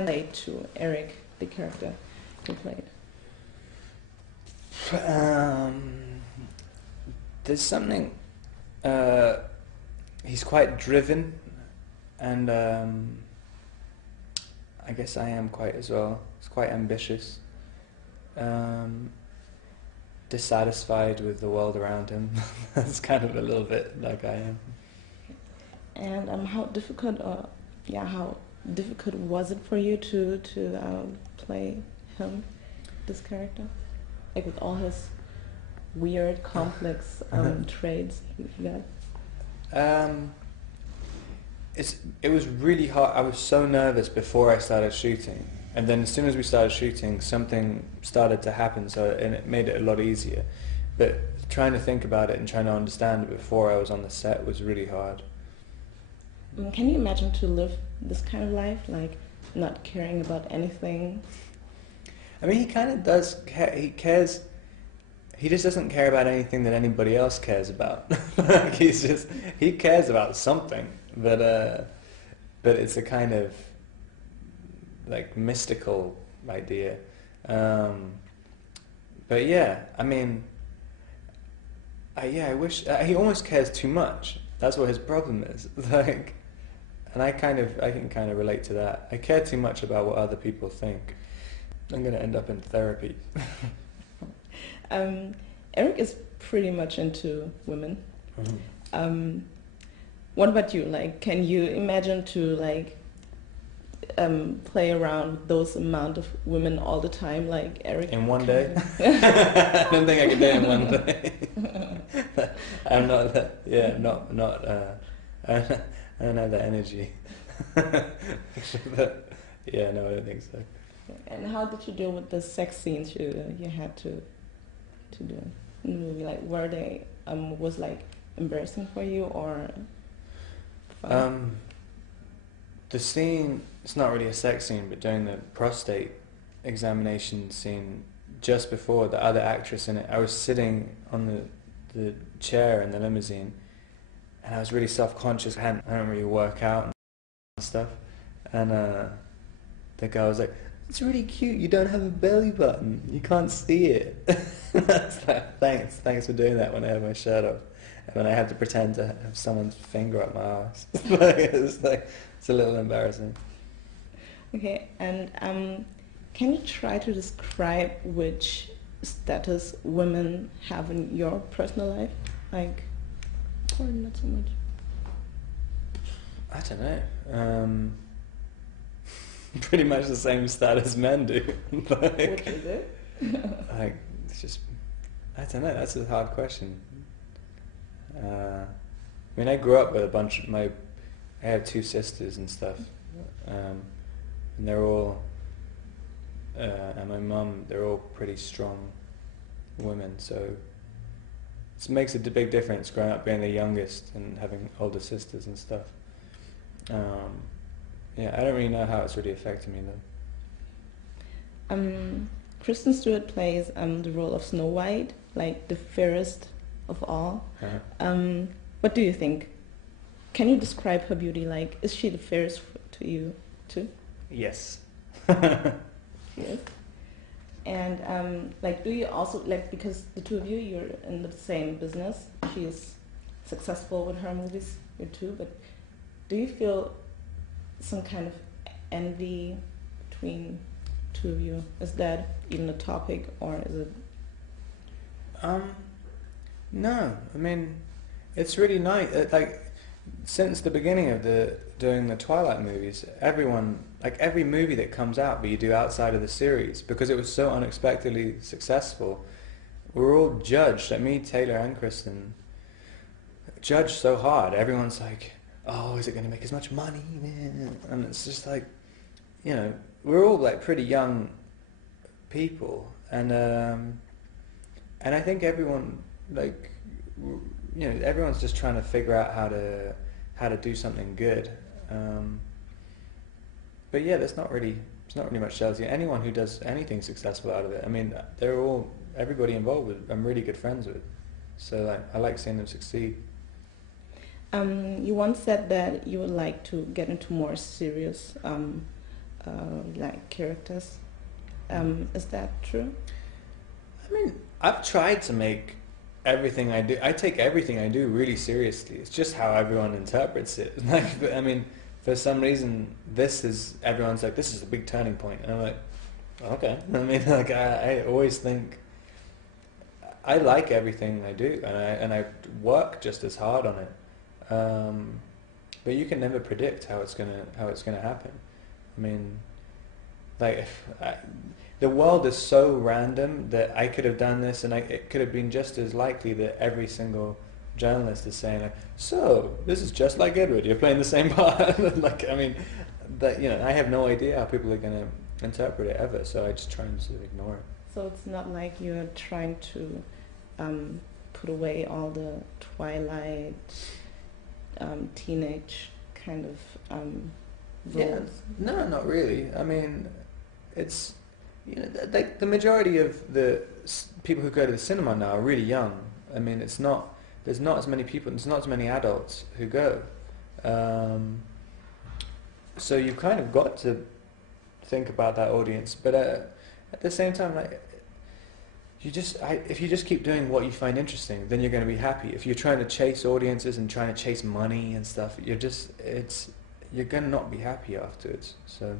relate to Eric, the character you played? There's something. He's quite driven, and I guess I am quite as well. He's quite ambitious, dissatisfied with the world around him. That's kind of a little bit like I am. And how difficult was it for you to play him, this character, like with all his weird, complex traits he got? It was really hard. I was so nervous before I started shooting, and then as soon as we started shooting, something started to happen. And it made it a lot easier. But trying to think about it and trying to understand it before I was on the set was really hard. Can you imagine to live this kind of life, like not caring about anything? I mean, he kind of does. He cares. He just doesn't care about anything that anybody else cares about. Like he cares about something, but it's a kind of like mystical idea. But yeah, I mean, I wish he almost cares too much. That's what his problem is. Like, and I can kind of relate to that. I care too much about what other people think. I'm going to end up in therapy. Eric is pretty much into women. Mm-hmm. What about you? Like, can you imagine to like play around with those amount of women all the time, like Eric? In one day? I don't think I could do it in one day. I'm not that. Yeah, not. I don't have that energy. But, yeah, no, I don't think so. And how did you deal with the sex scenes you had to do in the movie? Like, were they was like embarrassing for you or fun? The scene, it's not really a sex scene, but during the prostate examination scene, just before the other actress in it, I was sitting on the chair in the limousine, and I was really self-conscious. I don't really work out and stuff, and the guy was like, "It's really cute. You don't have a belly button. You can't see it." I was like, thanks for doing that when I have my shirt off, and when I have to pretend to have someone's finger up my ass. It's a little embarrassing. Okay, and can you try to describe which status women have in your personal life? Like, or not so much? I don't know. Pretty much the same status men do. Like, Which is it? like, it's just, I don't know. That's a hard question. I mean, I grew up with a bunch of I have two sisters and stuff, and they're all, and my mum, they're all pretty strong women, so it makes a big difference growing up being the youngest and having older sisters and stuff. Yeah, I don't really know how it's really affecting me though. Kristen Stewart plays the role of Snow White, like the fairest of all. Uh-huh. What do you think? Can you describe her beauty? Like, is she the fairest to you too? Yes. Yes. And like, do you also like, because the two of you, you're in the same business. She is successful with her movies, you too. But do you feel some kind of envy between two of you? Is that even a topic, or is it? No. I mean, it's really nice. Like, since the beginning of doing the Twilight movies, everyone, like every movie that comes out that you do outside of the series, because it was so unexpectedly successful, we're all judged. Like me, Taylor, and Kristen, judged so hard. Everyone's like, "Oh, is it going to make as much money?" And it's just like, you know, we're all like pretty young people, and I think everyone, like, you know, everyone's just trying to figure out how to do something good. But yeah, it's not really much jealousy. Anyone who does anything successful out of it, I mean, everybody involved with, I'm really good friends with. So like, I like seeing them succeed. You once said that you would like to get into more serious like characters. Is that true? I mean, I've tried to make everything I do. I take everything I do really seriously. It's just how everyone interprets it. Like, I mean, for some reason, everyone's like, this is a big turning point. And I'm like, okay. I mean, like, I always think I like everything I do, and I work just as hard on it. But you can never predict how it's gonna happen. I mean, like, the world is so random that I could have done this, and it could have been just as likely that every single journalist is saying, like, so this is just like Edward, you're playing the same part. Like, I mean, that, you know, I have no idea how people are going to interpret it ever, so I just try and sort of ignore it. So it's not like you're trying to put away all the Twilight teenage kind of roles. Yeah, no, not really. I mean, it's, you know, like the majority of the people who go to the cinema now are really young. I mean, there's not as many people, there's not as many adults who go. So you've kind of got to think about that audience, but at the same time, like, if you just keep doing what you find interesting, then you're going to be happy. If you're trying to chase audiences and trying to chase money and stuff, you're going to not be happy afterwards. So